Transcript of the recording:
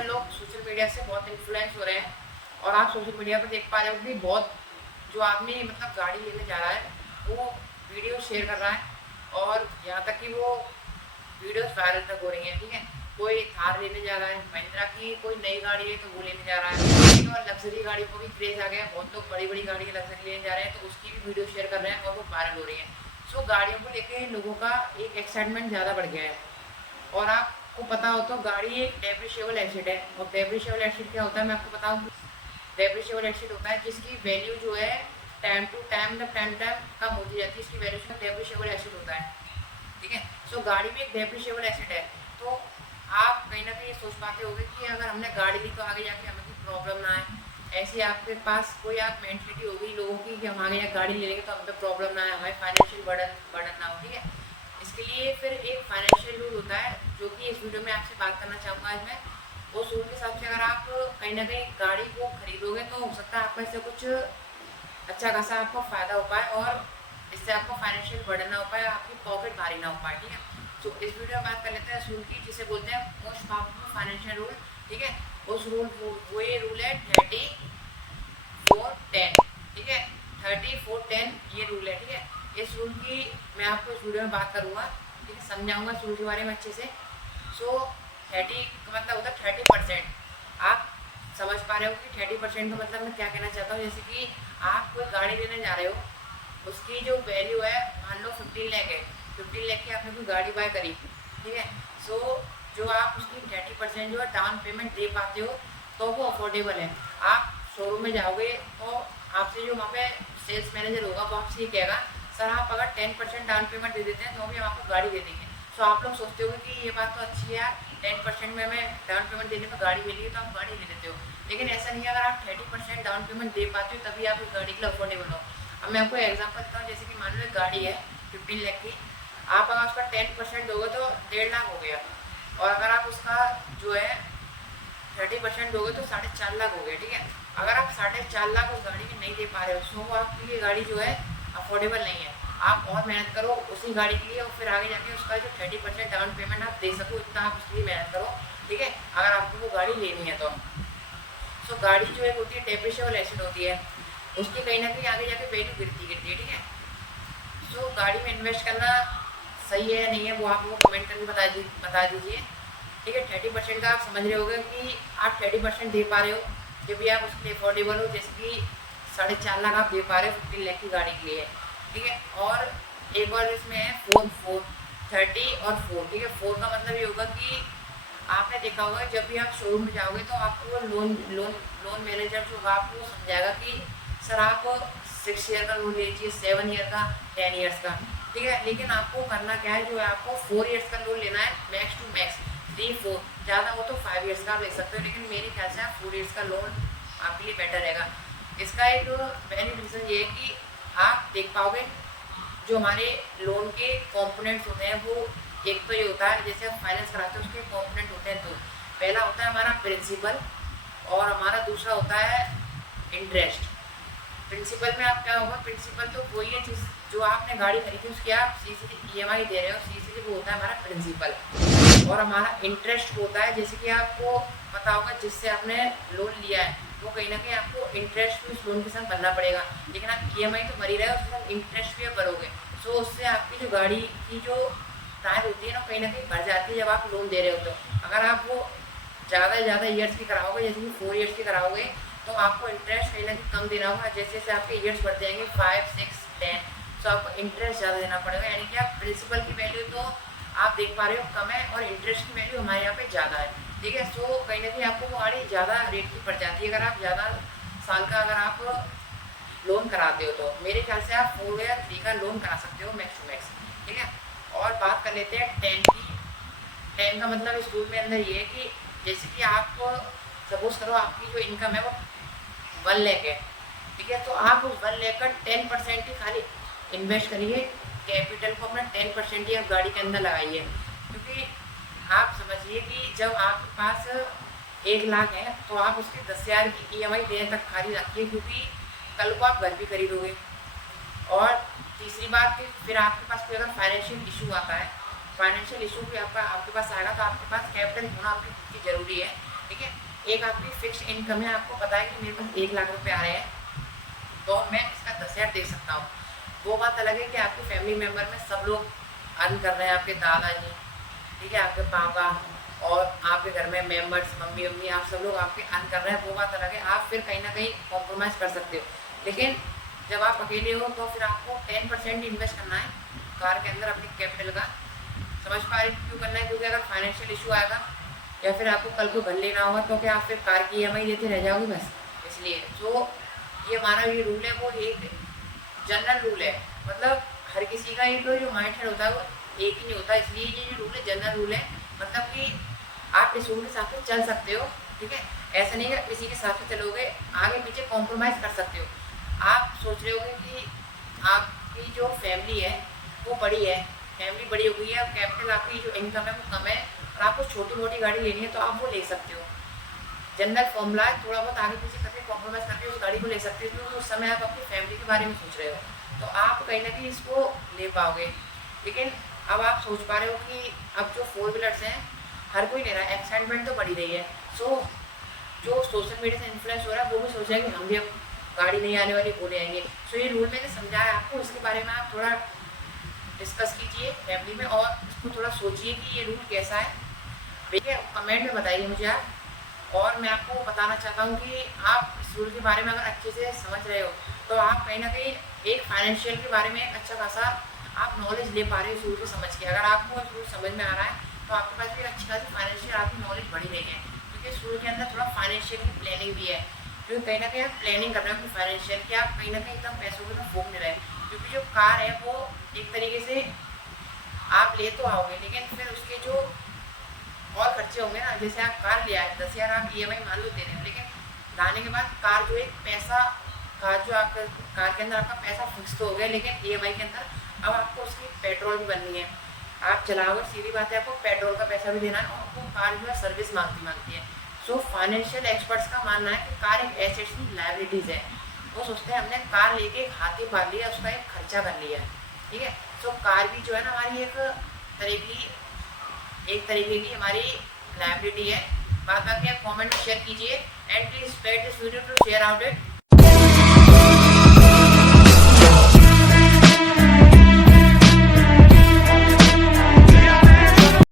आजकल लोग social media से बहुत इन्फ्लुएंस हो रहे हैं और आप सोशल मीडिया पर देख पा रहे हो कि बहुत जो आदमी मतलब गाड़ी लेने जा रहा है वो वीडियो शेयर कर रहा है और यहाँ तक कि वो वीडियोस वायरल तक हो रही हैं। ठीक है, कोई थार लेने जा रहा है महिंद्रा की, कोई नई गाड़ी है तो वो लेने जा रहा है। और लग्जरी गाड़ी को भी क्रेज आ गया है, बहुत लोग बड़ी बड़ी गाड़ी की लग्जरी लेने जा रहे हैं तो उसकी भी वीडियो शेयर कर रहे हैं और वो वायरल हो रही है। सो गाड़ियों को लेके लोगों का एक एक्साइटमेंट ज़्यादा बढ़ गया है। और आपको पता हो तो गाड़ी एक डेप्रिशिएबल एसेट है। और डेप्रिशिएबल एसेट क्या होता है मैं आपको बताऊँ। डेप्रिशिएबल एसेट होता है जिसकी वैल्यू जो है टाइम टू टाइम कम होती जाती है, इसकी वैल्यू से डेप्रिशिएबल एसेट होता है। ठीक है, सो गाड़ी भी एक डेप्रिशिएबल एसेट है। तो आप कहीं ना कहीं ये सोच पाते होंगे कि अगर हमने गाड़ी ली तो आगे जाके हमें कोई प्रॉब्लम ना आए। ऐसी आपके पास कोई आप मेंटलिटी होगी लोगों की कि हम आगे जाके गाड़ी ले लेंगे तो हमें प्रॉब्लम ना आए, हमारे फाइनेंशियल बर्डन ना हो। ठीक है, इसके लिए फिर एक फाइनेंशियल रूल होता है जो कि इस वीडियो में आपसे बात करना चाहूँगा आज मैं। उस रूल के हिसाब से अगर आप कहीं ना कहीं गाड़ी को खरीदोगे तो हो सकता है आपको इससे कुछ अच्छा खासा आपको फ़ायदा हो पाए और इससे आपको फाइनेंशियल बर्डन ना हो पाए, आपकी पॉकेट भारी ना हो पाए। ठीक है, तो इस वीडियो में बात कर लेते हैं रूल की जिसे बोलते हैं मोस्ट पावरफुल फाइनेंशियल रूल। ठीक है, उस रूल वो ये रूल है 30-4-10। ठीक है, 30-4-10 ये रूल है। ठीक है, इस रूल की मैं आपको इस वीडियो में बात करूँगा। ठीक है, समझाऊंगा इस रूल के बारे में अच्छे से। सो 30 का मतलब होता है 30%। आप समझ पा रहे हो कि 30% का मतलब मैं क्या कहना चाहता हूँ। जैसे कि आप कोई गाड़ी लेने जा रहे हो, उसकी जो वैल्यू है मान लो 15 लाख है, 15 लाख की आपने कोई गाड़ी बाय करी। ठीक है, सो जो आप उसकी 30% जो है डाउन पेमेंट दे पाते हो तो वो अफोर्डेबल है। आप शोरूम में जाओगे तो आपसे जो वहाँ पे सेल्स मैनेजर होगा वो आपसे ये कहेगा सर आप अगर 10% डाउन पेमेंट दे देते हैं तो भी हम आपको गाड़ी दे देंगे। सो आप लोग सोचते हो कि ये बात तो अच्छी है यार, 10% में हमें डाउन पेमेंट देने पर गाड़ी मिली है तो आप गाड़ी ले लेते हो। लेकिन ऐसा नहीं है, अगर आप 30% डाउन पेमेंट दे पाते हो तभी आप उस गाड़ी के लिए अफोर्डेबल हो। अब मैं आपको एग्जांपल देता हूँ। जैसे कि मान लो एक गाड़ी है 15 लाख की, आप अगर उसका 10% दोगे तो 1.5 लाख हो गया। और अगर आप उसका जो है 30% दोगे तो 4.5 लाख हो गया। ठीक है, अगर आप 4.5 लाख उस गाड़ी की नहीं दे पा रहे हो तो वो आपकी ये गाड़ी जो है अफोर्डेबल नहीं है। आप और मेहनत करो उसी गाड़ी के लिए और फिर आगे जाके उसका जो 30% डाउन पेमेंट आप दे सको इतना आप उसके लिए मेहनत करो। ठीक है, अगर आपको वो गाड़ी लेनी है तो। सो गाड़ी जो एक होती है डेप्रिशिएबल एसेट होती है, उसकी कहीं ना कहीं आगे जाके वैल्यू गिरती है। ठीक है, सो गाड़ी में इन्वेस्ट करना सही है या नहीं है वो आप लोग कमेंट करके बता दीजिए। ठीक है, 30% का आप समझ रहे होगे कि आप 30% दे पा रहे हो जब भी आप उसके लिए अफोर्डेबल हो। जैसे कि 4.5 लाख आप दे पा रहे हो 15 लाख की गाड़ी के लिए। ठीक है, और एक और इसमें है 30 और 4। ठीक है, 4 का मतलब ये होगा कि आपने देखा होगा जब भी आप शोरूम में जाओगे तो आपको लोन मैनेजर जो होगा आपको समझाएगा कि सर आप 6 ईयर का लोन लीजिए, 7 ईयर का, 10 ईयर्स का। ठीक है, लेकिन आपको करना क्या है, जो है आपको 4 ईयर्स का लोन लेना है, मैक्स टू मैक्स 3-4, ज़्यादा हो तो 5 ईयर्स का आप ले सकते हो। लेकिन मेरे ख्याल से आप 4 ईयर्स का लोन आपके लिए बेटर रहेगा। इसका एक वैलिड रीज़न ये है कि आप देख पाओगे जो हमारे लोन के कॉम्पोनेंट्स होते हैं वो एक तो ये होता है जैसे हम फाइनेंस कराते हैं उसके कॉम्पोनेंट होते हैं दो। पहला होता है हमारा प्रिंसिपल और हमारा दूसरा होता है इंटरेस्ट। प्रिंसिपल में आप क्या होगा, प्रिंसिपल तो वही है जो आपने गाड़ी खरीदी उसकी आप सीधे EMI दे रहे हो, सीधे वो होता है हमारा प्रिंसिपल। और हमारा इंटरेस्ट होता है जैसे कि आपको पता होगा जिससे आपने लोन लिया है वो कहीं ना कहीं आपको इंटरेस्ट भी उस लोन के साथ भरना पड़ेगा। लेकिन आप EMI तो भर ही रहे हो, उसके साथ इंटरेस्ट भी आप भरोगे। सो उससे आपकी जो गाड़ी की जो टाइम होती है ना कहीं बढ़ जाती है जब आप लोन दे रहे हो। तो अगर आप वो ज़्यादा से ज़्यादा ईयर्स की कराओगे, जैसे कि 4 ईयर्स की कराओगे तो आपको इंटरेस्ट कहीं ना कहीं कम देना होगा। जैसे जैसे आपके ईयर्स बढ़ जाएंगे 5, 6, 10 तो आपको इंटरेस्ट ज़्यादा देना पड़ेगा। यानी कि आप प्रिंसिपल की वैल्यू तो आप देख पा रहे हो कम है और इंटरेस्ट की वैल्यू हमारे यहाँ पे ज़्यादा है। ठीक है, सो कहीं ना कहीं आपको वो गाड़ी ज़्यादा रेट की पड़ जाती है अगर आप ज़्यादा साल का अगर आप लोन कराते हो तो। मेरे ख्याल से आप 4 या 3 का लोन करा सकते हो मैक्स टू मैक्स। ठीक है, और बात कर लेते हैं 10 की। 10 का मतलब इस रूल में अंदर ये है कि जैसे कि आप सपोज करो आपकी जो इनकम है वो 1 लाख है। ठीक है, तो आप उस 1 लाख का 10% ही खाली इन्वेस्ट करिए, कैपिटल को अपना 10% ही आप गाड़ी के अंदर लगाइए। क्योंकि आप समझिए कि जब आपके पास 1 लाख है तो आप उसकी 10,000 की EMI देने तक खाली रखिए, क्योंकि कल को आप घर भी खरीदोगे। और तीसरी बात कि फिर आपके पास कोई अगर फाइनेंशियल इशू आता है, फाइनेंशियल इशू भी आपके पास आएगा तो आपके पास कैपिटल होना आपकी जरूरी है। ठीक है। एक आपकी फिक्स इनकम है, आपको पता है कि मेरे पास 1 लाख रुपए आ रहे हैं तो मैं इसका 10,000 दे सकता हूँ। वो बात अलग है कि आपकी फैमिली मेम्बर में सब लोग अर्न कर रहे हैं, आपके दादाजी, ठीक है, आपके पापा और आपके घर में मेंबर्स, मम्मी मम्मी, आप सब लोग आपके अर्न कर रहे हैं, वो बात अलग है, आप फिर कहीं ना कहीं कॉम्प्रोमाइज़ कर सकते हो। लेकिन जब आप अकेले हो तो फिर आपको 10% इन्वेस्ट करना है कार के अंदर अपनी कैपिटल का। समझ पा रहे क्यों करना है? क्योंकि अगर फाइनेंशियल इशू आएगा या फिर आपको कल को घर लेना होगा तो क्या आप फिर कार की EMI देते रह जाओगे बस? इसलिए जो ये हमारा ये रूल है वो एक जनरल रूल है, मतलब हर किसी का ये तो जो माइंड सेट होता है वो एक ही नहीं होता, इसलिए ये जो रूल है जनरल रूल है, मतलब कि आप इस रूल के हिसाब से चल सकते हो, ठीक है। ऐसा नहीं है किसी के साथ से चलोगे, आगे पीछे कॉम्प्रोमाइज़ कर सकते हो। आप सोच रहे होगे कि आपकी जो फैमिली है वो बड़ी है, फैमिली बड़ी हो गई है, कैपिटल आपकी जो इनकम है वो कम है और आपको छोटी मोटी गाड़ी लेनी है तो आप वो ले सकते हो। जनरल फॉर्मूला है, थोड़ा बहुत आगे पीछे करके कॉम्प्रोमाइज़ करके उस गाड़ी को ले सकते हो, क्योंकि उस समय आप अपनी फैमिली के बारे में सोच रहे हो तो आप कहीं ना कहीं इसको ले पाओगे। लेकिन अब आप सोच पा रहे हो कि अब जो 4 व्हीलर्स हैं हर कोई ले रहा है, एक्साइटमेंट तो बढ़ी रही है, सो जो सोशल मीडिया से इन्फ्लुएंस हो रहा है वो भी सोच रहा है कि हम भी अब गाड़ी नहीं आने वाली वो ले आएंगे। सो ये रूल मैंने समझाया आपको, इसके बारे में आप थोड़ा डिस्कस कीजिए फैमिली में और इसको थोड़ा सोचिए कि ये रूल कैसा है, ठीक है। कमेंट में बताइए मुझे आप। और मैं आपको बताना चाहता हूँ कि आप इस रूल के बारे में अगर अच्छे से समझ रहे हो तो आप कहीं ना कहीं एक फाइनेंशियल के बारे में एक अच्छा खासा आप नॉलेज ले पा रहे हो इस रूल को समझ के। अगर आपको इस रूल समझ में आ रहा है तो आपके पास भी अच्छी खासी फाइनेंशियल आपकी नॉलेज बढ़ी रही है, क्योंकि इस रूल के अंदर थोड़ा फाइनेंशियल की प्लानिंग भी है, क्योंकि कहीं ना कहीं आप प्लानिंग कर रहे हो अपनी फाइनेंशियल की, आप कहीं ना कहीं एकदम पैसों को तो फूक नहीं रहे। क्योंकि जो कार है वो एक तरीके से आप ले तो आओगे लेकिन फिर उसके जो और खर्चे होंगे ना, जैसे आप कार ले आए 10,000 आप EMI मान लो दे रहे हो, लेकिन लाने के बाद कार जो एक पैसा कार जो आपका कार के अंदर आपका पैसा फिक्स तो हो गया, लेकिन EMI के अंदर अब आपको उसकी पेट्रोल भी बननी है, आप चलाओगे, सीधी बात है आपको पेट्रोल का पैसा भी देना है और आपको कार जो है सर्विस मांगती है। सो फाइनेंशियल एक्सपर्ट्स का मानना है कि कार एक एसेट्स की लाइबिलिटीज़ है। वो सोचते हैं हमने कार लेके एक हाथी पाल लिया, उसका एक खर्चा कर लिया, ठीक है। सो कार भी जो है ना हमारी एक तरीके की हमारी लाइबिलिटी है। बात बाकी आप कमेंट में शेयर कीजिए and please spread this video to share out it.